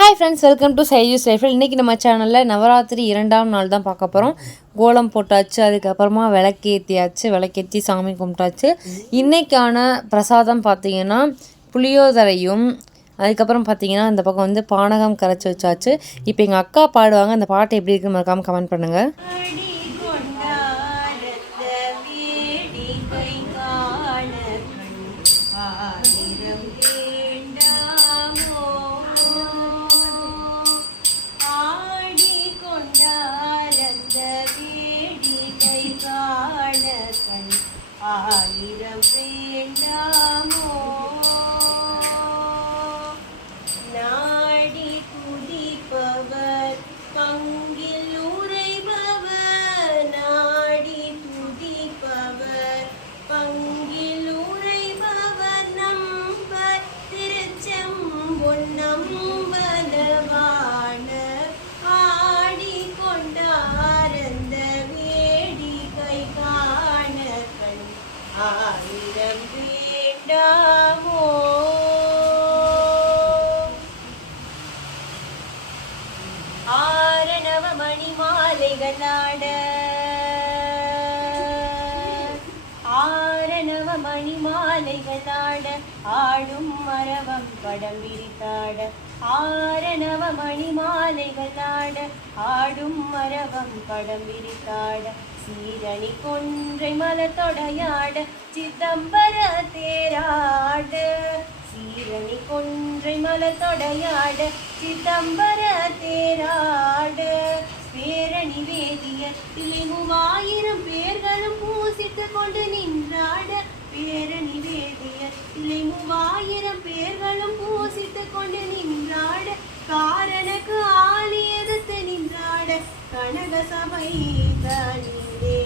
Hi friends welcome to சைஜூஸ் லைஃபில் இன்றைக்கி நம்ம சேனலில் நவராத்திரி இரண்டாம் நாள் தான் பார்க்க போகிறோம் கோலம் போட்டாச்சு அதுக்கப்புறமா விளக்கேற்றியாச்சு விளக்கேற்றி சாமி கும்பிட்டாச்சு. இன்றைக்கான பிரசாதம் பார்த்தீங்கன்னா புளியோதரையும் அதுக்கப்புறம் பார்த்தீங்கன்னா இந்த பக்கம் வந்து பானகம் கரைச்சி வச்சாச்சு. இப்போ எங்கள் அக்கா பாடுவாங்க அந்த பாட்டு எப்படி இருக்குன்னு மறக்காமல் கமெண்ட் பண்ணுங்கள் ஆயிரம் வேண்டாமோ? ஆரணவ மணி மாலைகளாட ஆலைகளாட ஆடும் மரவம் படம் விரித்தாட ஆரணவ மணி மாலைகளாட ஆடும் மரவம் படம் விரித்தாட சீரணி கொன்றை மலத்தொடையாட சிதம்பர தேராட. சீரணி கொன்றை மலத்தொடையாட சிதம்பர தேராட. பேரணி வேதிய இல்லை மூவாயிரம் பேர்களும் பூசித்து கொண்டு நின்றாட. சபை தனிலே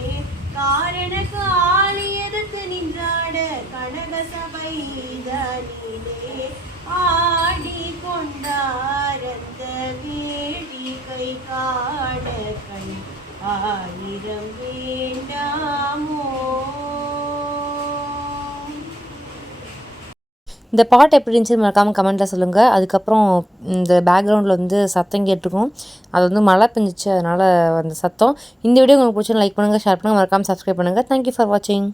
காரணக்கு ஆளி எதிர்த்து நின்றாட கனக சபை தனிலே ஆடி கொண்டாரந்த வேடி கை காட கண். ஆயிரம் வேண்டாமோ இந்த பாட்டு எப்படி இருந்துச்சு மறக்காமல் கமெண்ட்டில் சொல்லுங்கள் அதுக்கப்புறம் இந்த பேக்ரவுண்டில் வந்து சத்தம் கேட்டிருக்கும். அது வந்து மழை பெஞ்சிச்சு அதனால் அந்த சத்தம். இந்த வீடியோ உங்களுக்கு பிடிச்சி லைக் பண்ணுங்கள் ஷேர் பண்ணுங்கள் மறக்காமல் சப்ஸ்கிரைப் பண்ணுங்கள் தேங்க்யூ ஃபார் வாட்சிங்